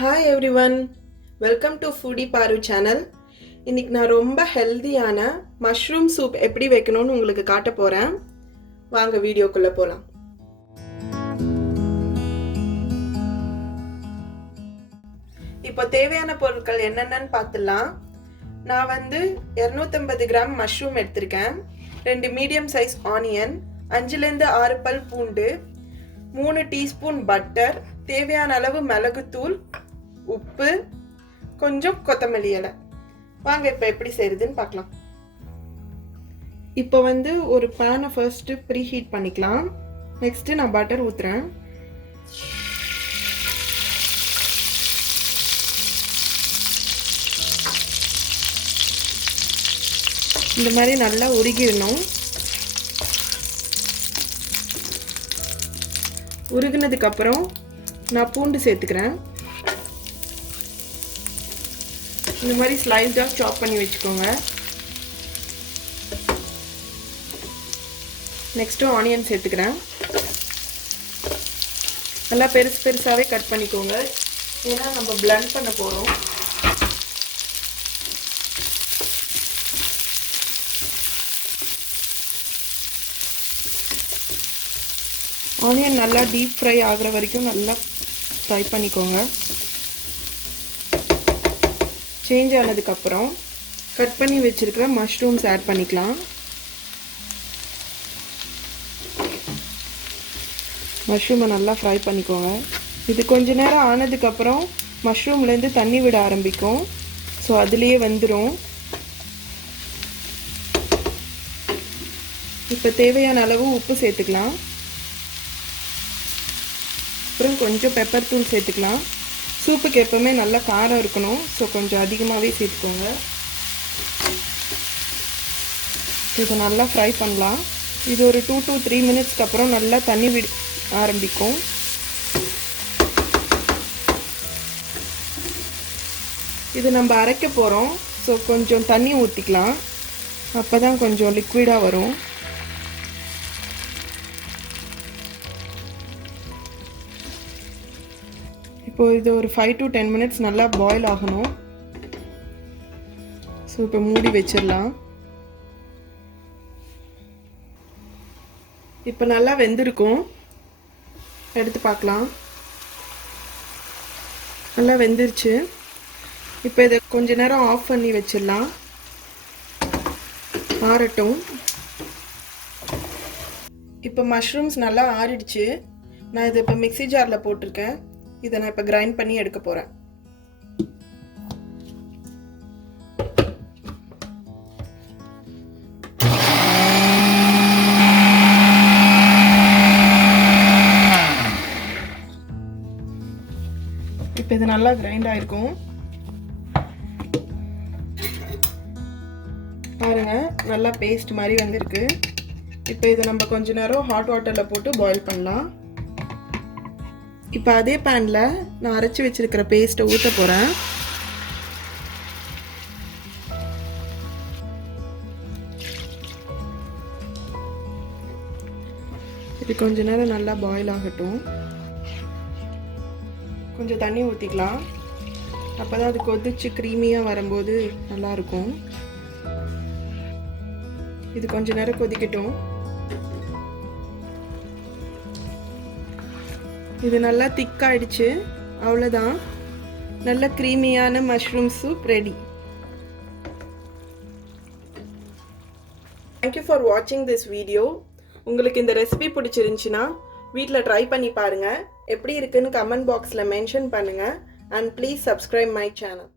Hi everyone, welcome to FoodieParu channel. இன்னைக்கு நான் ரொம்ப ஹெல்தியான மஷ்ரூம் சூப் எப்படி வைக்கணும்னு உங்களுக்கு காட்ட போறேன். வாங்க வீடியோக்குள்ள போலாம். இப்போ தேவையான பொருட்கள் என்னென்னன்னு பார்த்துடலாம். நான் 250 கிராம் மஷ்ரூம் எடுத்திருக்கேன், 2 மீடியம் சைஸ் ஆனியன், 5 ல இருந்து 6 பல் பூண்டு, 3 டீஸ்பூன் பட்டர், தேவையான அளவு மிளகுத்தூள், உப்பு, கொஞ்சம் கொத்தமல்லி இலை. வாங்க இப்போ எப்படி செய்யறதுன்னு பார்க்கலாம். இப்போ ஒரு பேனை ஃபர்ஸ்ட் ப்ரீ ஹீட் பண்ணிக்கலாம். நெக்ஸ்ட் நான் பட்டர் ஊத்துறேன். இந்த மாதிரி நல்லா உருகிடணும். உருகினதுக்கு அப்புறம் நான் பூண்டு சேர்த்துக்கிறேன். இந்த மாதிரி ஸ்லைஸாக சாப் பண்ணி வச்சுக்கோங்க. நெக்ஸ்ட்டு ஆனியன் சேர்த்துக்கிறேன். நல்லா பெருசு பெருசாகவே கட் பண்ணிக்கோங்க, ஏன்னா நம்ம பிளெண்ட் பண்ண போகிறோம். ஆனியன் நல்லா டீப் ஃப்ரை ஆகிற வரைக்கும் நல்லா ஃப்ரை பண்ணிக்கோங்க. சேஞ்ச் ஆனதுக்கப்புறம் கட் பண்ணி வச்சுருக்கிற மஷ்ரூம்ஸ் ஆட் பண்ணிக்கலாம். மஷ்ரூமை நல்லா ஃப்ரை பண்ணிக்கோங்க. இது கொஞ்ச நேரம் ஆனதுக்கப்புறம் மஷ்ரூம்லேருந்து தண்ணி விட ஆரம்பிக்கும், ஸோ அதுலேயே வந்துடும். இப்போ தேவையான அளவு உப்பு சேர்த்துக்கலாம். அப்புறம் கொஞ்சம் பெப்பர் தூள் சேர்த்துக்கலாம். சூப்புக்கு எப்போவுமே நல்லா காரம் இருக்கணும், ஸோ கொஞ்சம் அதிகமாகவே சேர்த்துக்கோங்க. இதை நல்லா ஃப்ரை பண்ணலாம். இது ஒரு 2 to 3 மினிட்ஸ்க்கு அப்புறம் நல்லா தண்ணி விட ஆரம்பிக்கும். இது நம்ம அரைக்க போகிறோம், ஸோ கொஞ்சம் தண்ணி ஊற்றிக்கலாம். அப்போ தான் கொஞ்சம் லிக்விடாக வரும். இப்போ இது ஒரு 5 to 10 மினிட்ஸ் நல்லா பாயில் ஆகணும். ஸோ இப்போ மூடி வச்சிடலாம். இப்போ நல்லா வெந்திருக்கும், எடுத்து பார்க்கலாம். நல்லா வெந்துருச்சு. இப்போ இதை கொஞ்ச நேரம் ஆஃப் பண்ணி வச்சிடலாம், ஆறட்டும். இப்போ மஷ்ரூம்ஸ் நல்லா ஆறிடுச்சு. நான் இதை இப்போ மிக்ஸி ஜாரில் போட்டிருக்கேன். இதை நான் இப்போ கிரைண்ட் பண்ணி எடுக்க போகிறேன். இப்போ இது நல்லா கிரைண்ட் ஆயிருக்கும் பாருங்க, நல்லா பேஸ்ட் மாதிரி வந்திருக்கு. இப்போ இதை நம்ம கொஞ்ச நேரம் ஹாட் வாட்டரில் போட்டு பாயில் பண்ணலாம். இப்போ அதே பேனில் நான் அரைச்சி வச்சிருக்கிற பேஸ்ட்டை ஊற்ற போகிறேன். இது கொஞ்ச நேரம் நல்லா பாயில் ஆகட்டும். கொஞ்சம் தண்ணி ஊற்றிக்கலாம், அப்போ தான் அது கொதிச்சு க்ரீமியாக வரும்போது நல்லாயிருக்கும். இது கொஞ்ச நேரம் கொதிக்கட்டும். இது நல்லா திக்காயிடுச்சு. அவ்வளோதான், நல்ல க்ரீமியான mushroom soup ready. Thank you for வாட்சிங் திஸ் வீடியோ. உங்களுக்கு இந்த ரெசிபி பிடிச்சிருந்துச்சுன்னா வீட்டில் ட்ரை பண்ணி பாருங்கள். எப்படி இருக்குன்னு கமெண்ட் பாக்ஸில் மென்ஷன் பண்ணுங்கள். And please subscribe my channel.